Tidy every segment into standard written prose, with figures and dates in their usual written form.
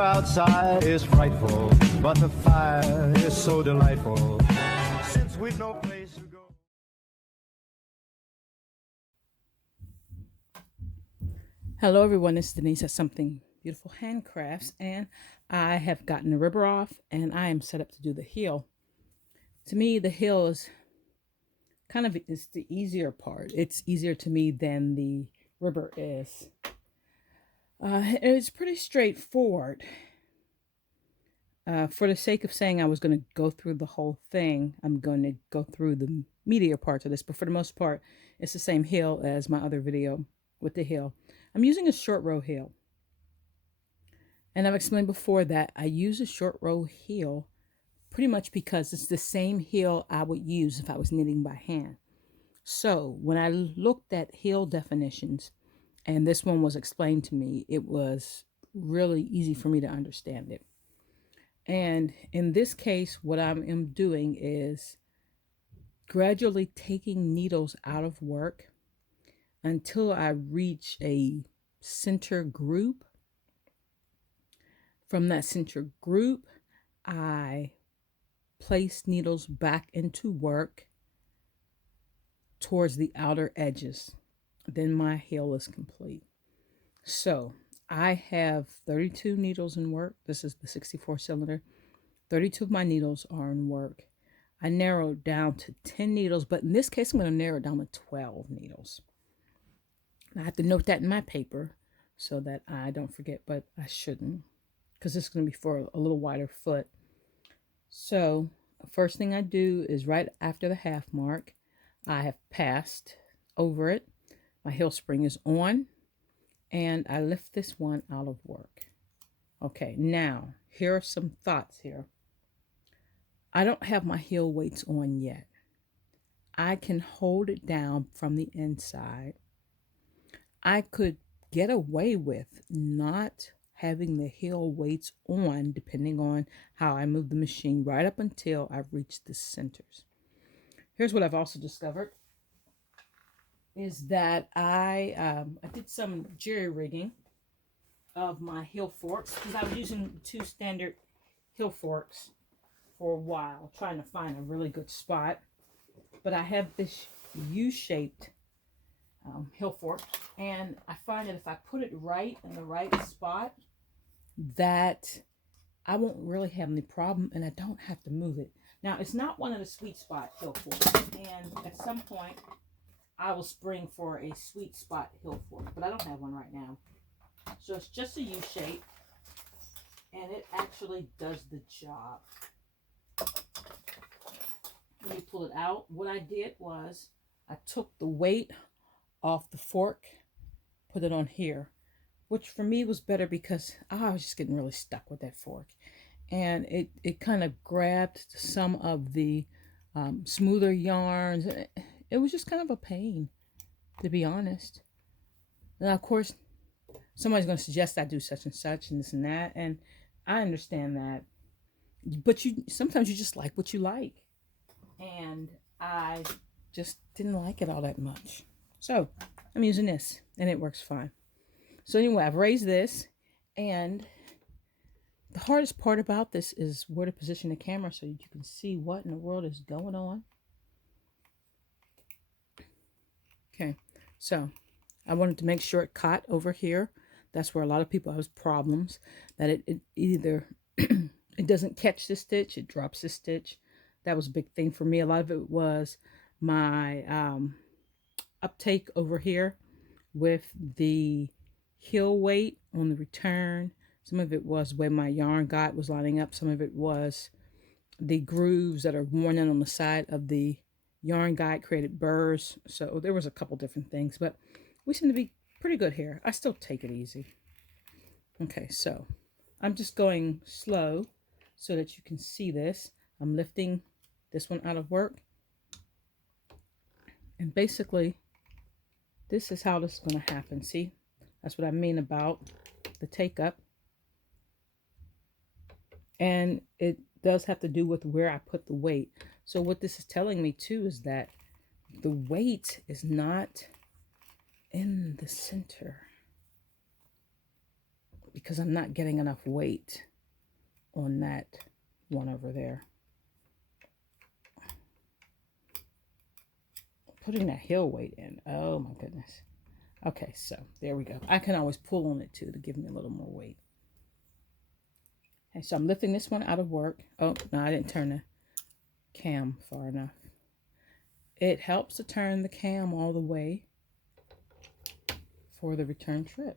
outside is frightful, but the fire is so delightful. Since we've no place to go. Hello everyone, it's Denise at Something Beautiful Handcrafts, and I have gotten the ribber off and I am set up to do the heel. To me, the heel is it's the easier part. It's easier to me than the ribber is. It's pretty straightforward. For the sake of saying I was going to go through the whole thing, I'm going to go through the meatier parts of this, but for the most part, it's the same heel as my other video with the heel. I'm using a short row heel. And I've explained before that I use a short row heel pretty much because it's the same heel I would use if I was knitting by hand. So when I looked at heel definitions, and this one was explained to me, it was really easy for me to understand it. And in this case, what I am doing is gradually taking needles out of work until I reach a center group. From that center group, I place needles back into work towards the outer edges. Then my heel is complete. So I have 32 needles in work. This is the 64 cylinder. 32 of my needles are in work. I narrowed down to 10 needles, but in this case, I'm going to narrow it down to 12 needles. I have to note that in my paper so that I don't forget, but I shouldn't, because this is going to be for a little wider foot. So first thing I do is right after the half mark, I have passed over it. My heel spring is on, and I lift this one out of work. Okay, now here are some thoughts here. I don't have my heel weights on yet. I can hold it down from the inside. I could get away with not having the heel weights on depending on how I move the machine right up until I've reached the centers. Here's what I've also discovered is that I did some jerry rigging of my heel forks because I was using 2 standard heel forks for a while trying to find a really good spot. But I have this U-shaped heel fork, and I find that if I put it right in the right spot, that I won't really have any problem and I don't have to move it. Now, it's not one of the sweet spot heel forks, and at some point I will spring for a sweet spot heel fork, but I don't have one right now. So it's just a U shape, and it actually does the job. Let me pull it out. What I did was I took the weight off the fork, put it on here, which for me was better because I was just getting really stuck with that fork. And it kind of grabbed some of the smoother yarns. It was just kind of a pain, to be honest. Now, of course, somebody's going to suggest I do such and such and this and that, and I understand that. But sometimes you just like what you like. And I just didn't like it all that much. So I'm using this, and it works fine. So anyway, I've raised this, and the hardest part about this is where to position the camera so you can see what in the world is going on. Okay, so I wanted to make sure it caught over here. That's where a lot of people have problems, that it either it doesn't catch the stitch, it drops the stitch. That was a big thing for me. A lot of it was my uptake over here with the heel weight on the return. Some of it was where my yarn guide was lining up. Some of it was the grooves that are worn in on the side of the yarn guide created burrs. So there was a couple different things, but we seem to be pretty good here. I still take it easy. Okay, so I'm just going slow so that you can see this. I'm lifting this one out of work. And basically, this is how this is going to happen. See, that's what I mean about the take up. And it does have to do with where I put the weight. So what this is telling me too is that the weight is not in the center. because I'm not getting enough weight on that one over there. Putting that heel weight in. Oh my goodness. Okay, so there we go. I can always pull on it too to give me a little more weight. Okay, so I'm lifting this one out of work. Oh, no, I didn't turn the cam far enough. It helps to turn the cam all the way for the return trip.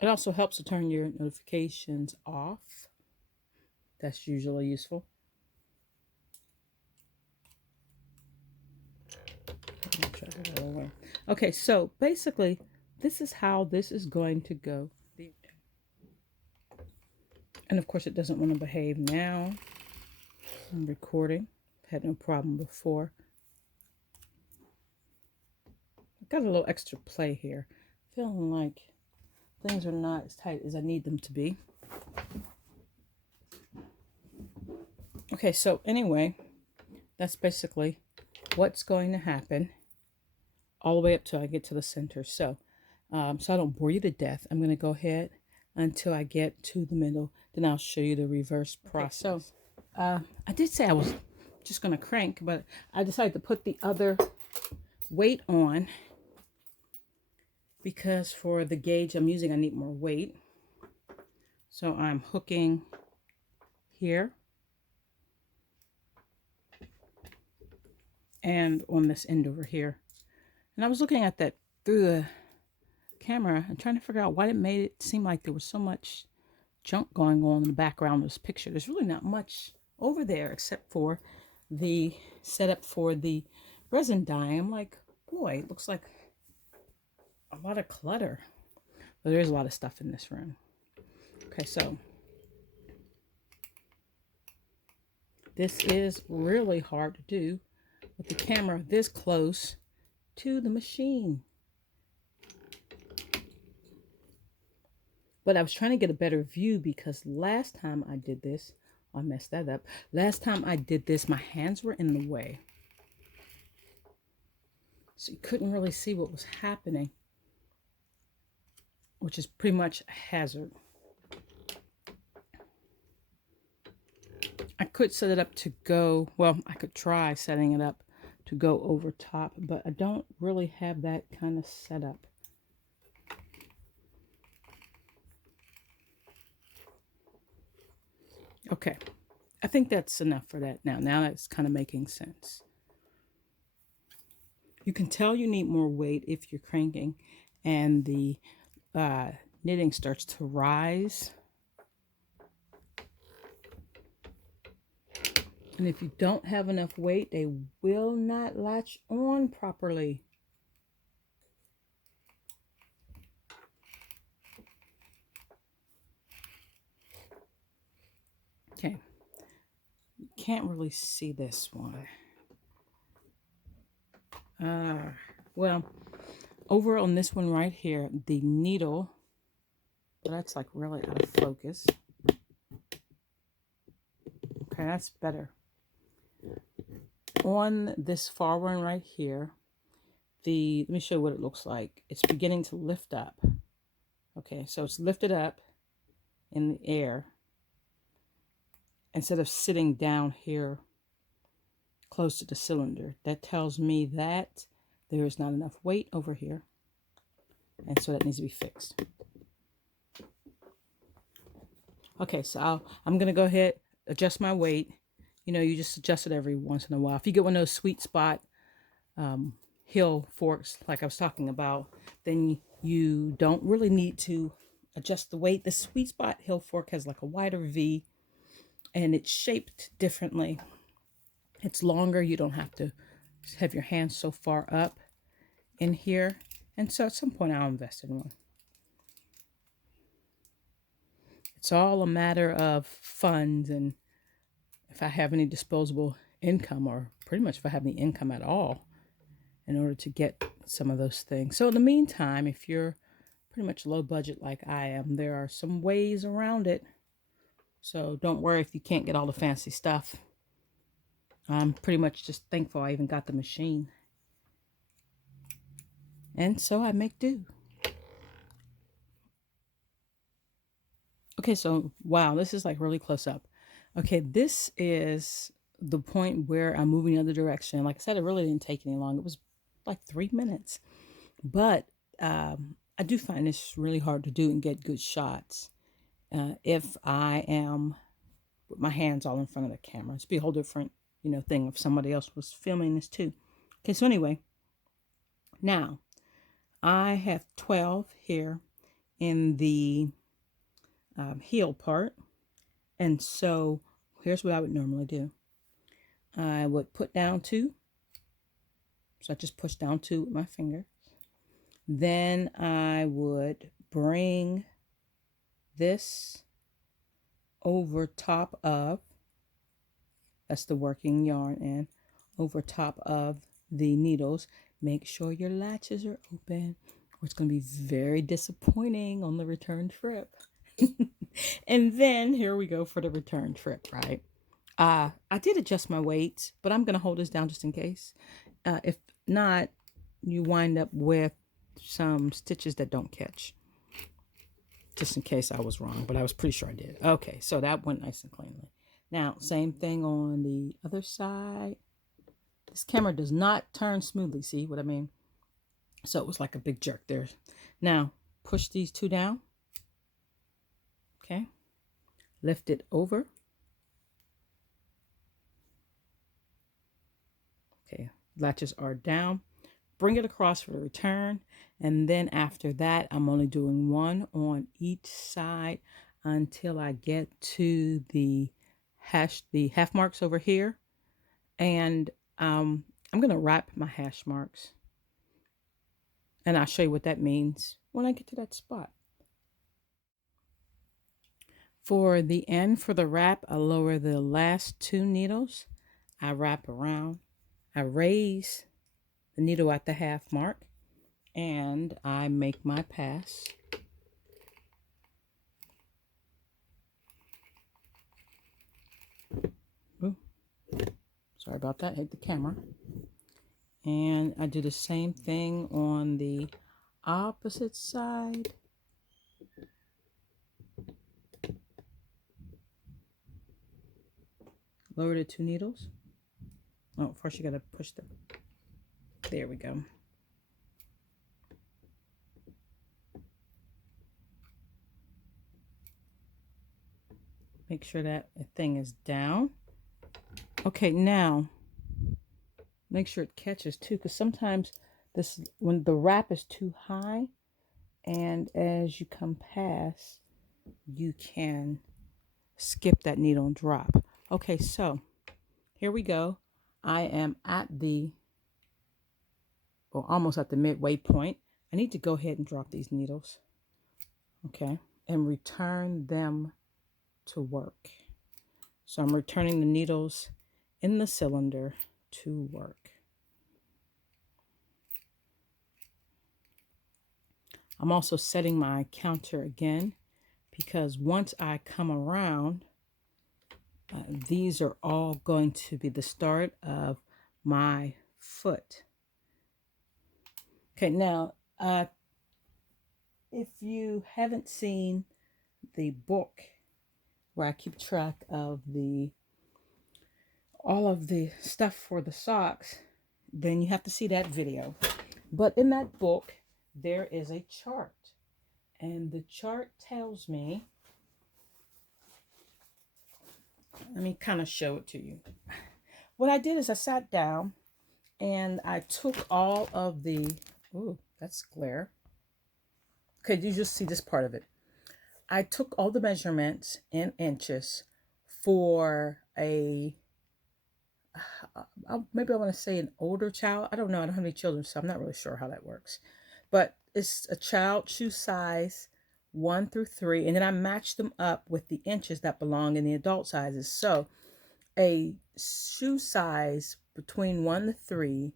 It also helps to turn your notifications off. That's usually useful. Okay, so basically, this is how this is going to go. And of course, it doesn't want to behave now. I'm recording. Had no problem before. I've got a little extra play here. Feeling like things are not as tight as I need them to be. Okay, so anyway, that's basically what's going to happen all the way up till I get to the center. So, so I don't bore you to death, I'm going to go ahead until I get to the middle. Then I'll show you the reverse process. Okay, so I did say I was just going to crank, but I decided to put the other weight on because for the gauge I'm using, I need more weight. So I'm hooking here and on this end over here. And I was looking at that through the camera and trying to figure out why it made it seem like there was so much junk going on in the background of this picture. There's really not much over there except for the setup for the resin dye. I'm like, boy, it looks like a lot of clutter. But there is a lot of stuff in this room. Okay, so this is really hard to do with the camera this close to the machine. But I was trying to get a better view because last time I did this, I messed that up. Last time I did this, my hands were in the way. So you couldn't really see what was happening, which is pretty much a hazard. I could set it up to go, well, I could try setting it up to go over top, but I don't really have that kind of setup. Okay, I think that's enough for that now. Now that's kind of making sense. You can tell you need more weight if you're cranking and the knitting starts to rise. And if you don't have enough weight, they will not latch on properly. Okay, you can't really see this one. Well, over on this one right here, the needle, that's like really out of focus. Okay, that's better. On this far one right here, let me show you what it looks like. It's beginning to lift up. Okay, so it's lifted up in the air instead of sitting down here close to the cylinder. That tells me that there is not enough weight over here, and so that needs to be fixed. Okay, so I'm going to go ahead, adjust my weight. You know, you just adjust it every once in a while. If you get one of those sweet spot heel forks like I was talking about, then you don't really need to adjust the weight. The sweet spot heel fork has like a wider V and it's shaped differently. It's longer. You don't have to have your hands so far up in here. And so at some point I'll invest in one. It's all a matter of funds and if I have any disposable income, or pretty much if I have any income at all, in order to get some of those things. So in the meantime, if you're pretty much low budget like I am, there are some ways around it So don't worry if you can't get all the fancy stuff. I'm pretty much just thankful I even got the machine. And so I make do. Okay, so wow, this is like really close up. Okay, this is the point where I'm moving the other direction. Like I said, it really didn't take any long. It was like 3 minutes. But I do find this really hard to do and get good shots if I am with my hands all in front of the camera. It'd be a whole different, thing if somebody else was filming this too. Okay, so anyway, now I have 12 here in the heel part. And so here's what I would normally do. I would put down 2. So I just push down 2 with my finger. Then I would bring this over top of, that's the working yarn end, over top of the needles. Make sure your latches are open or it's going to be very disappointing on the return trip. And then here we go for the return trip, right? I did adjust my weights, but I'm going to hold this down just in case. If not, you wind up with some stitches that don't catch. Just in case I was wrong, but I was pretty sure I did. Okay, so that went nice and cleanly. Now, same thing on the other side. This camera does not turn smoothly, see what I mean? So it was like a big jerk there. Now, push these 2 down. Okay. Lift it over. Okay, latches are down. Bring it across for the return. And then after that, I'm only doing 1 on each side until I get to the half marks over here. And I'm going to wrap my hash marks. And I'll show you what that means when I get to that spot. For the end, for the wrap, I lower the last 2 needles. I wrap around. I raise the needle at the half mark. And I make my pass. Ooh, sorry about that, hit the camera. And I do the same thing on the opposite side. Lower the 2 needles. Oh, first you gotta push them. There we go. Make sure that the thing is down. Okay, now make sure it catches too, because sometimes when the wrap is too high, and as you come past, you can skip that needle and drop. Okay, so here we go. I am at almost at the midway point. I need to go ahead and drop these needles. Okay, and return them to work. So I'm returning the needles in the cylinder to work. I'm also setting my counter again because once I come around, these are all going to be the start of my foot. Okay, now, if you haven't seen the book where I keep track of all of the stuff for the socks, then you have to see that video. But in that book, there is a chart. And the chart tells me, let me kind of show it to you. What I did is I sat down and I took all of the, ooh, that's glare. Okay, you just see this part of it. I took all the measurements in inches for maybe I want to say an older child. I don't know. I don't have any children, so I'm not really sure how that works. But it's a child shoe size 1 through 3. And then I matched them up with the inches that belong in the adult sizes. So a shoe size between 1 to 3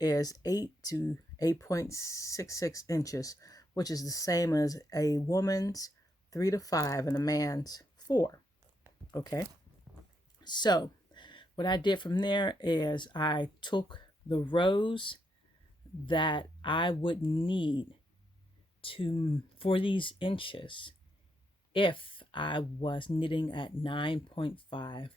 is 8 to 8.66 inches, which is the same as a woman's 3 to 5 and a man's 4. Okay. So what I did from there is I took the rows that I would need for these inches if I was knitting at 9.5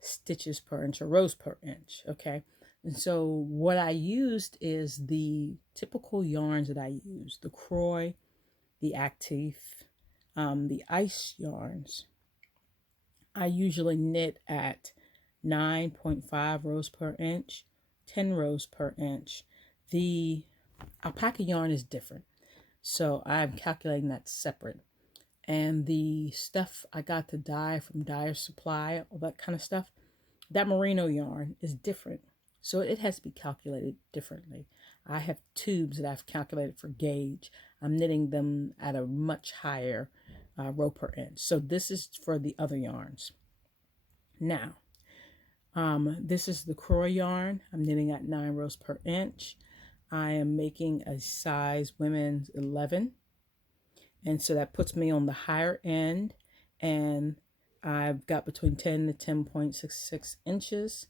stitches per inch or rows per inch. Okay. And so what I used is the typical yarns that I use: the Croy, the Active, the Ice yarns. I usually knit at 9.5 rows per inch, 10 rows per inch. The alpaca yarn is different, so I'm calculating that separate. And the stuff I got to dye from Dyer Supply, all that kind of stuff, that merino yarn is different. So it has to be calculated differently. I have tubes that I've calculated for gauge. I'm knitting them at a much higher row per inch. So this is for the other yarns. Now, this is the Croy yarn. I'm knitting at 9 rows per inch. I am making a size women's 11. And so that puts me on the higher end. And I've got between 10 to 10.66 inches.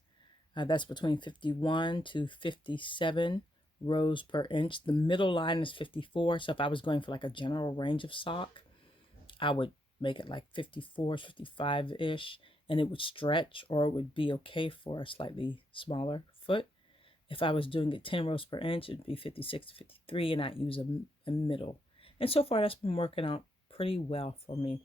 That's between 51 to 57 rows per inch. The middle line is 54. So if I was going for like a general range of sock, I would make it like 54, 55-ish, and it would stretch, or it would be okay for a slightly smaller foot. If I was doing it 10 rows per inch, it'd be 56 to 53, and I'd use a middle. And so far, that's been working out pretty well for me.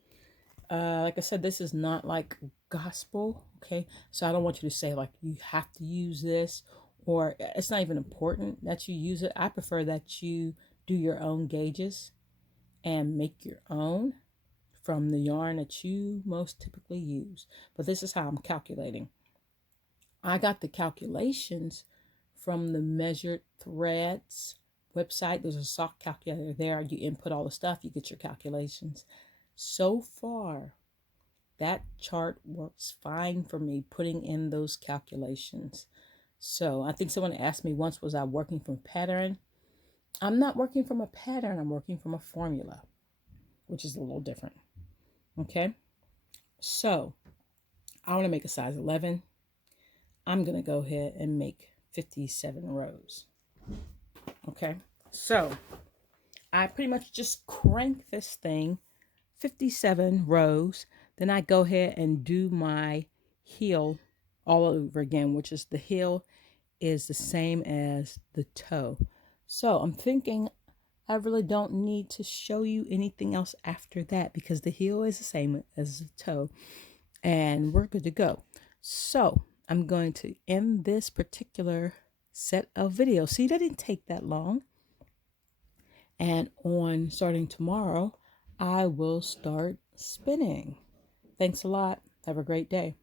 Like I said, this is not like gospel, okay? So I don't want you to say like you have to use this, or it's not even important that you use it. I prefer that you do your own gauges and make your own from the yarn that you most typically use. But this is how I'm calculating. I got the calculations from the Measured Threads website. There's a sock calculator there. You input all the stuff, you get your calculations. So far, that chart works fine for me, putting in those calculations. So I think someone asked me once, was I working from a pattern? I'm not working from a pattern. I'm working from a formula, which is a little different. Okay. So I want to make a size 11. I'm going to go ahead and make 57 rows. Okay. So I pretty much just crank this thing 57 rows. Then I go ahead and do my heel all over again, which is the heel is the same as the toe. So I'm thinking I really don't need to show you anything else after that, because the heel is the same as the toe and we're good to go. So I'm going to end this particular set of videos. See, that didn't take that long. And on starting tomorrow, I will start spinning. Thanks a lot. Have a great day.